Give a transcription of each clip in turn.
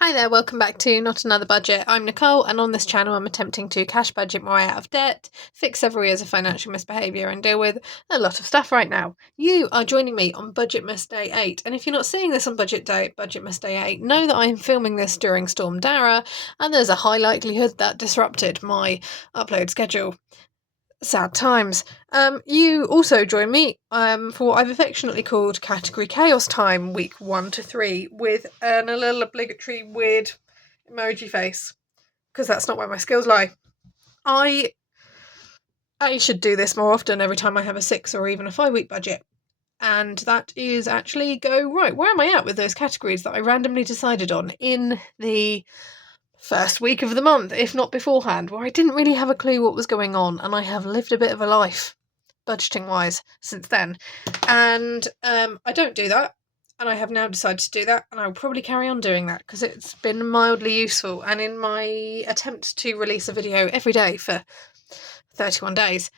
Hi there, welcome back to Not Another Budget. I'm Nicole, and on this channel, I'm attempting to cash budget my way out of debt, fix several years of financial misbehaviour, and deal with a lot of stuff right now. You are joining me on Budgetmas Day 8, and if you're not seeing this on Budgetmas Day 8, know that I am filming this during Storm Dara, and there's a high likelihood that disrupted my upload schedule. Sad times. You also join me for what I've affectionately called Category Chaos Time, week 1 to 3, with a little obligatory weird emoji face, because that's not where my skills lie. I should do this more often every time I have a 6 or even a 5-week budget. And that is actually go, right, where am I at with those categories that I randomly decided on in the first week of the month, if not beforehand, where I didn't really have a clue what was going on, and I have lived a bit of a life, budgeting wise, since then. And I don't do that, and I have now decided to do that, and I will probably carry on doing that because it's been mildly useful. And in my attempt to release a video every day for 31 days,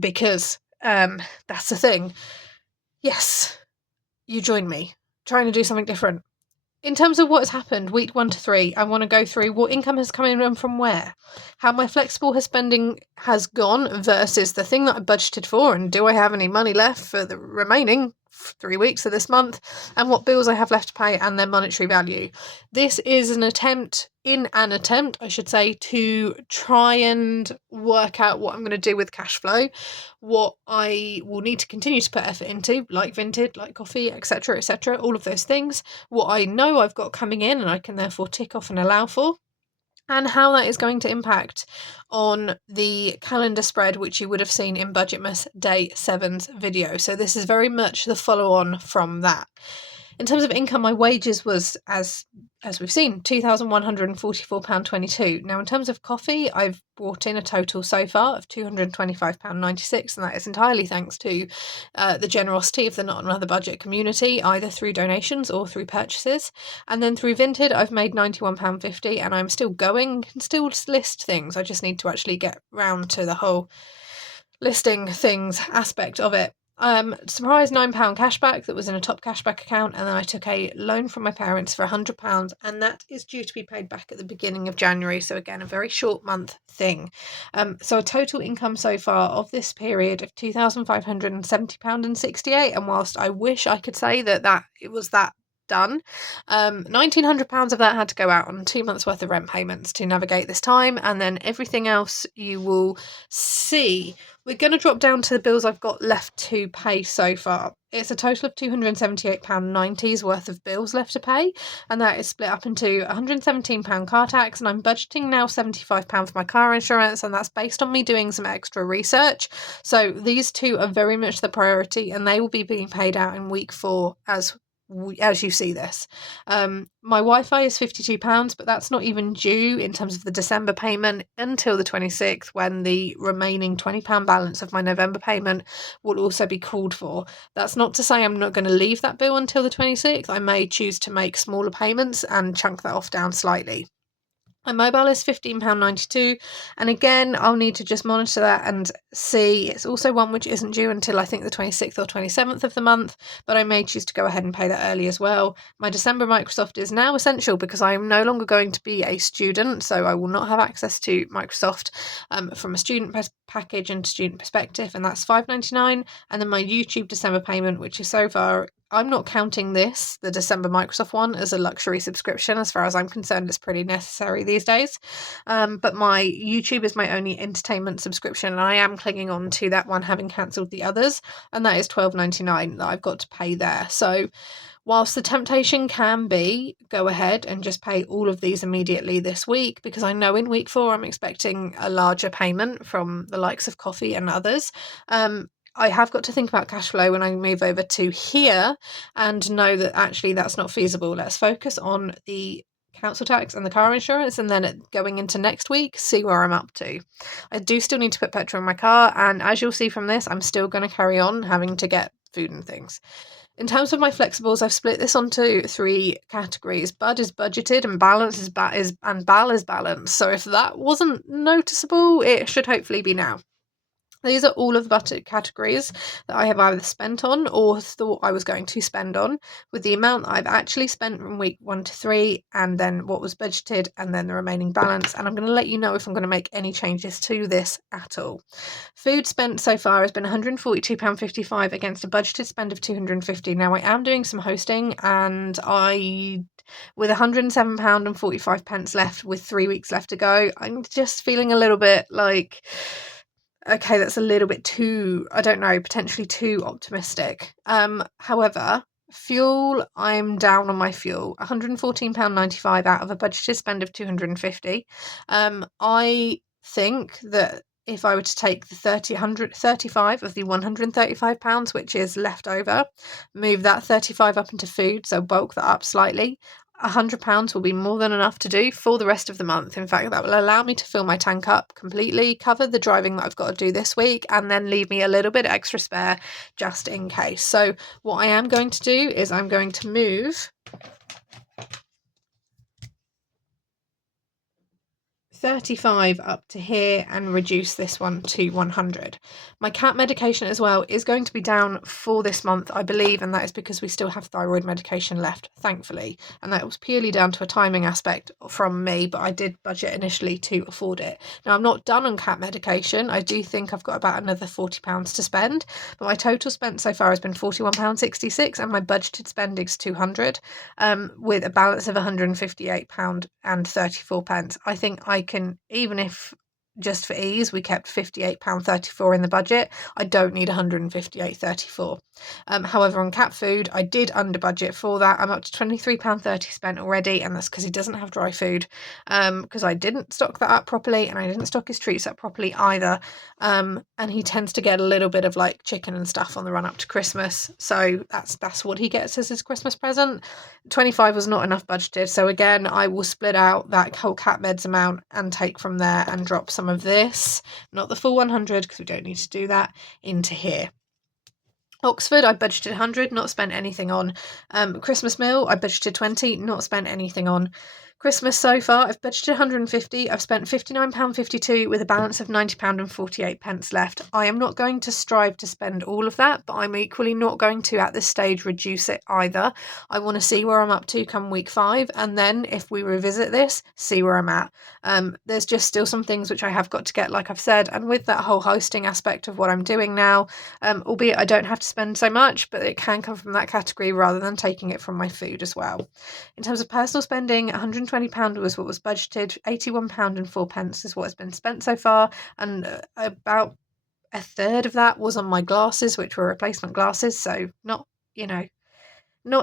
because that's the thing, yes, you join me trying to do something different. In terms of what has happened, week 1 to 3, I want to go through what income has come in and from where, how my flexible spending has gone versus the thing that I budgeted for, and do I have any money left for the remaining 3 weeks of this month, and what bills I have left to pay and their monetary value. This is an attempt, I should say, to try and work out what I'm going to do with cash flow, what I will need to continue to put effort into, like Vinted, like coffee, etc., all of those things, what I know I've got coming in and I can therefore tick off and allow for, and how that is going to impact on the calendar spread, which you would have seen in Budgetmas Day 7's video. So this is very much the follow-on from that. In terms of income, my wages was, as we've seen, £2,144.22. Now, in terms of coffee, I've brought in a total so far of £225.96, and that is entirely thanks to the generosity of the Not Another Budget community, either through donations or through purchases. And then through Vinted, I've made £91.50, and I'm still going, can still list things. I just need to actually get round to the whole listing things aspect of it. Surprise £9 cashback that was in a top cashback account, and then I took a loan from my parents for £100, and that is due to be paid back at the beginning of January. So again, a very short month thing. So a total income so far of this period of £2,570.68, and whilst I wish I could say that it was that done, £1,900 of that had to go out on 2 months worth of rent payments to navigate this time, and then everything else you will see. We're going to drop down to the bills I've got left to pay so far. It's a total of £278.90 worth of bills left to pay, and that is split up into £117 car tax, and I'm budgeting now £75 for my car insurance, and that's based on me doing some extra research. So these two are very much the priority, and they will be being paid out in week 4 as you see this. My Wi-Fi is £52, but that's not even due in terms of the December payment until the 26th, when the remaining £20 balance of my November payment will also be called for. That's not to say I'm not going to leave that bill until the 26th. I may choose to make smaller payments and chunk that off down slightly. My mobile is £15.92, and again, I'll need to just monitor that and see. It's also one which isn't due until I think the 26th or 27th of the month, but I may choose to go ahead and pay that early as well. My December Microsoft is now essential because I am no longer going to be a student, so I will not have access to Microsoft from a student package and student perspective, and that's £5.99. And then my YouTube December payment, which is so far, I'm not counting this, the December Microsoft one, as a luxury subscription. As far as I'm concerned, it's pretty necessary these days. But my YouTube is my only entertainment subscription, and I am clinging on to that one, having cancelled the others, and that is £12.99 that I've got to pay there. So whilst the temptation can be, go ahead and just pay all of these immediately this week, because I know in week 4 I'm expecting a larger payment from the likes of coffee and others. I have got to think about cash flow when I move over to here and know that actually that's not feasible. Let's focus on the council tax and the car insurance, and then going into next week, see where I'm up to. I do still need to put petrol in my car, and as you'll see from this, I'm still going to carry on having to get food and things. In terms of my flexibles, I've split this onto 3 categories. Bud is budgeted, and balance is and Bal is balanced. So if that wasn't noticeable, it should hopefully be now. These are all of the budget categories that I have either spent on or thought I was going to spend on, with the amount that I've actually spent from week 1 to 3, and then what was budgeted, and then the remaining balance. And I'm going to let you know if I'm going to make any changes to this at all. Food spent so far has been £142.55 against a budgeted spend of £250. Now, I am doing some hosting, and with £107.45 left, with 3 weeks left to go, I'm just feeling a little bit like, okay, that's a little bit too, I don't know, potentially too optimistic. However, fuel, I'm down on my fuel. £114.95 out of a budgeted spend of £250. I think that if I were to take the 35 of the £135, which is left over, move that 35 up into food, so bulk that up slightly, £100 will be more than enough to do for the rest of the month. In fact, that will allow me to fill my tank up completely, cover the driving that I've got to do this week, and then leave me a little bit extra spare just in case. So what I am going to do is I'm going to move 35 up to here and reduce this one to 100. My cat medication as well is going to be down for this month, I believe, and that is because we still have thyroid medication left, thankfully, and that was purely down to a timing aspect from me, but I did budget initially to afford it. Now, I'm not done on cat medication. I do think I've got about another £40 to spend, but my total spent so far has been £41.66, and my budgeted spending is £200, with a balance of £158.34. I think I can, even if just for ease we kept £58.34 in the budget, I don't need £158.34. However, on cat food I did under budget for that. I'm up to £23.30 spent already, and that's because he doesn't have dry food, because I didn't stock that up properly, and I didn't stock his treats up properly either, and he tends to get a little bit of like chicken and stuff on the run up to Christmas, so that's what he gets as his Christmas present. 25 was not enough budgeted, so again I will split out that whole cat meds amount and take from there and drop some of this, not the full 100 because we don't need to do that, into here. Oxford, I budgeted 100, not spent anything on. Christmas meal, I budgeted 20, not spent anything on. Christmas so far, I've budgeted 150. I've spent £59.52 with a balance of £90.48 left. I am not going to strive to spend all of that, but I'm equally not going to at this stage reduce it either. I want to see where I'm up to come week 5, and then if we revisit this, see where I'm at. There's just still some things which I have got to get, like I've said, and with that whole hosting aspect of what I'm doing now, albeit I don't have to spend so much, but it can come from that category rather than taking it from my food as well. In terms of personal spending, £120 was what was budgeted, £81.04 is what has been spent so far, and about a third of that was on my glasses, which were replacement glasses, so not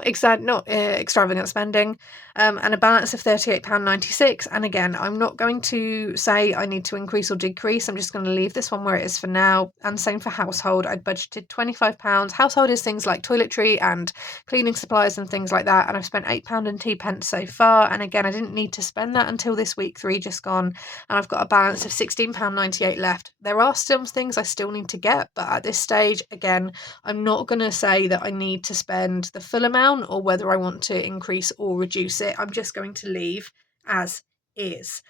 extravagant spending, and a balance of £38.96. And again, I'm not going to say I need to increase or decrease. I'm just going to leave this one where it is for now. And same for household. I'd budgeted £25. Household is things like toiletry and cleaning supplies and things like that, and I've spent £8.02 so far. And again, I didn't need to spend that until this week 3 just gone, and I've got a balance of £16.98 left. There are some things I still need to get, but at this stage, again, I'm not going to say that I need to spend the full amount or whether I want to increase or reduce it. I'm just going to leave as is.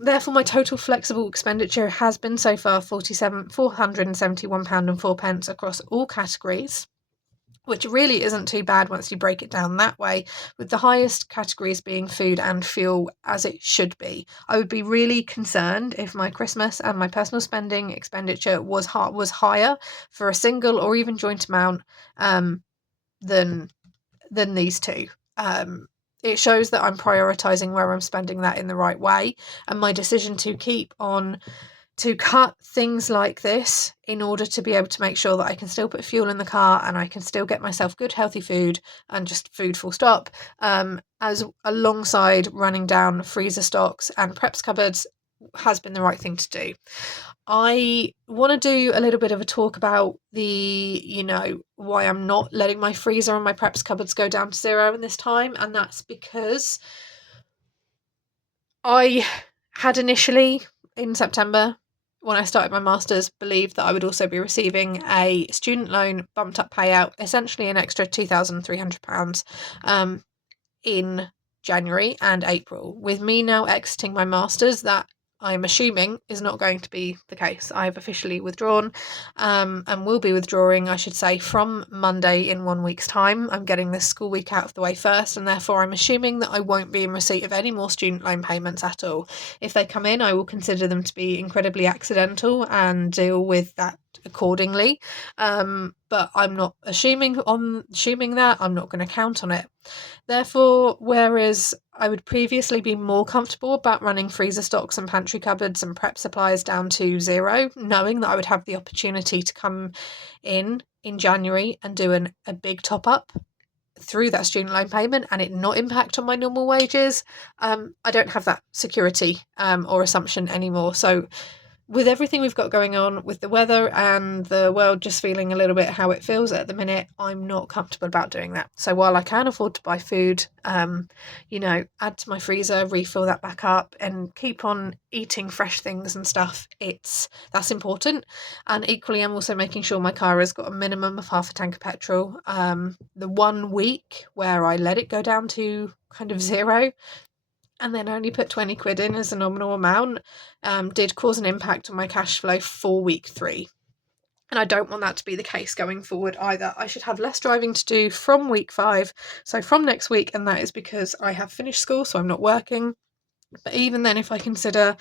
Therefore, my total flexible expenditure has been so far £471.04 across all categories, which really isn't too bad once you break it down that way, with the highest categories being food and fuel, as it should be. I would be really concerned if my Christmas and my personal spending expenditure was higher for a single or even joint amount than these two. It shows that I'm prioritising where I'm spending that in the right way, and my decision to cut things like this in order to be able to make sure that I can still put fuel in the car and I can still get myself good healthy food and just food full stop, as alongside running down freezer stocks and preps cupboards, has been the right thing to do. I want to do a little bit of a talk about why I'm not letting my freezer and my preps cupboards go down to 0 in this time, and that's because I had initially, in September, when I started my master's, believed that I would also be receiving a student loan bumped up payout, essentially an extra £2,300 in January and April. With me now exiting my master's, that I'm assuming is not going to be the case. I have officially withdrawn, and will be withdrawing, I should say, from Monday in 1 week's time. I'm getting this school week out of the way first, and therefore I'm assuming that I won't be in receipt of any more student loan payments at all. If they come in, I will consider them to be incredibly accidental and deal with that accordingly. But I'm not assuming that. I'm not going to count on it. Therefore, whereas I would previously be more comfortable about running freezer stocks and pantry cupboards and prep supplies down to zero, knowing that I would have the opportunity to come in January and do a big top up through that student loan payment and it not impact on my normal wages, I don't have that security or assumption anymore. So with everything we've got going on with the weather and the world just feeling a little bit how it feels at the minute, I'm not comfortable about doing that. So while I can afford to buy food, add to my freezer, refill that back up and keep on eating fresh things and stuff, that's important. And equally, I'm also making sure my car has got a minimum of half a tank of petrol. The 1 week where I let it go down to kind of zero, and then only put 20 quid in as a nominal amount, did cause an impact on my cash flow for week 3. And I don't want that to be the case going forward either. I should have less driving to do from week 5, so from next week, and that is because I have finished school, so I'm not working. But even then, if I consider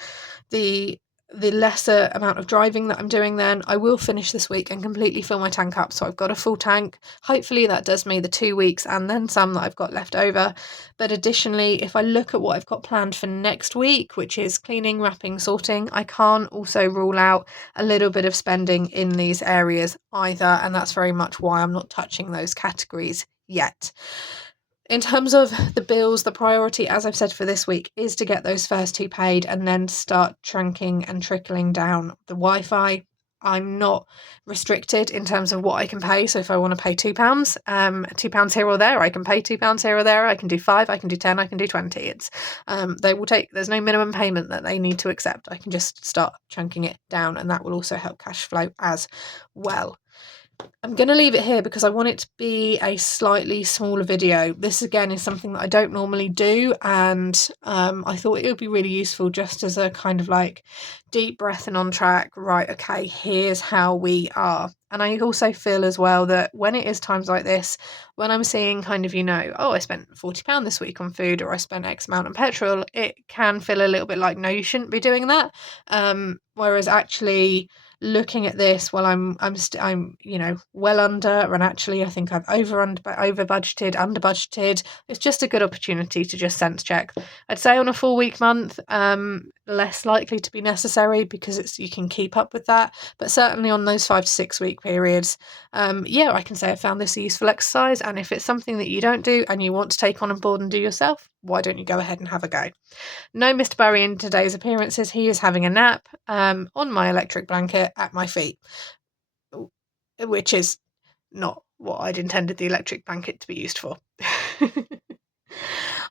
the lesser amount of driving that I'm doing, then I will finish this week and completely fill my tank up. So I've got a full tank. Hopefully that does me the 2 weeks and then some that I've got left over. But additionally, if I look at what I've got planned for next week, which is cleaning, wrapping, sorting, I can't also rule out a little bit of spending in these areas either. And that's very much why I'm not touching those categories yet. In terms of the bills, the priority, as I've said for this week, is to get those first 2 paid and then start chunking and trickling down the Wi-Fi. I'm not restricted in terms of what I can pay. So if I want to pay £2, £2 here or there, I can pay £2 here or there. I can do 5, I can do 10, I can do 20. There's no minimum payment that they need to accept. I can just start chunking it down, and that will also help cash flow as well. I'm going to leave it here because I want it to be a slightly smaller video. This again is something that I don't normally do, and I thought it would be really useful just as a kind of like deep breath and on track. Right, okay, here's how we are. And I also feel as well that when it is times like this, when I'm seeing kind of, oh, I spent £40 this week on food, or I spent X amount on petrol, it can feel a little bit like, no, you shouldn't be doing that. Whereas actually looking at this, while I'm well under, and actually I think I've over budgeted, under budgeted. It's just a good opportunity to just sense check. I'd say on a 4 week month, less likely to be necessary because you can keep up with that. But certainly on those 5 to 6 week periods, I can say I found this a useful exercise. And if it's something that you don't do and you want to take on board and do yourself, why don't you go ahead and have a go? No Mr. Barry in today's appearances. He is having a nap on my electric blanket at my feet, which is not what I'd intended the electric blanket to be used for.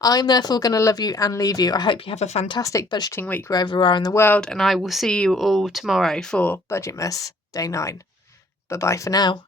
I'm therefore going to love you and leave you. I hope you have a fantastic budgeting week wherever you are in the world, and I will see you all tomorrow for Budgetmas Day 9. Bye-bye for now.